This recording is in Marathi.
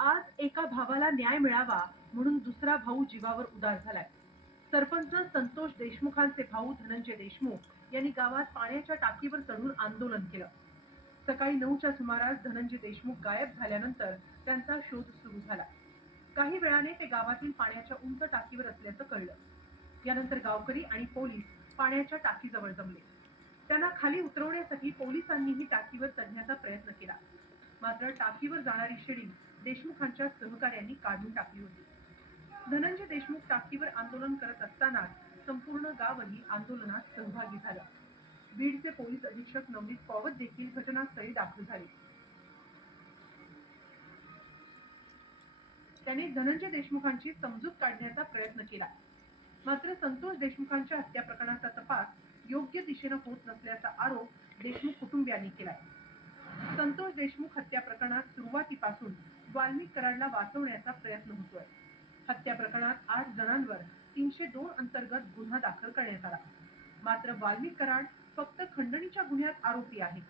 आज एका भावाला न्याय मिळावा म्हणून दुसरा भाऊ जीवावर उदार झालाय. सरपंच संतोष देशमुखांचे भाऊ धनंजय देशमुख यांनी गावात पाण्याच्या टाकीवर चढून आंदोलन केलं. सकाळी नऊच्या सुमारास धनंजय देशमुख गायब झाल्यानंतर त्यांचा शोध सुरू झाला. काही वेळाने ते गावातील पाण्याच्या उंच टाकीवर असल्याचं कळलं. यानंतर गावकरी आणि पोलीस पाण्याच्या टाकीजवळ जमले. त्यांना खाली उतरवण्यासाठी पोलिसांनीही टाकीवर चढण्याचा मात्र टाकीवर जाणारी शिडी देशमुखांच्या सहकार्यांनी काढून टाकली होती. धनंजय देशमुख टाकीवर आंदोलन करत असतानाच संपूर्ण गावही आंदोलनात सहभागी झालं. बीडचे पोलीस अधीक्षक नवनीत पॉवत देखील घटनास्थळी दाखल झाले. त्याने धनंजय देशमुखांची समजूत काढण्याचा प्रयत्न केला. मात्र संतोष देशमुखांच्या हत्या प्रकरणाचा तपास योग्य दिशेनं होत नसल्याचा आरोप देशमुख कुटुंबियांनी केलाय. संतोष देशमुख हत्या प्रकरणात सुरुवातीपासून वाल्मिक कराडला वाचवण्याचा प्रयत्न होतोय. हत्या प्रकरणात आठ जणांवर तीनशे दोन अंतर्गत गुन्हा दाखल करण्यात आला. मात्र वाल्मिक कराड फक्त खंडणीच्या गुन्ह्यात आरोपी आहे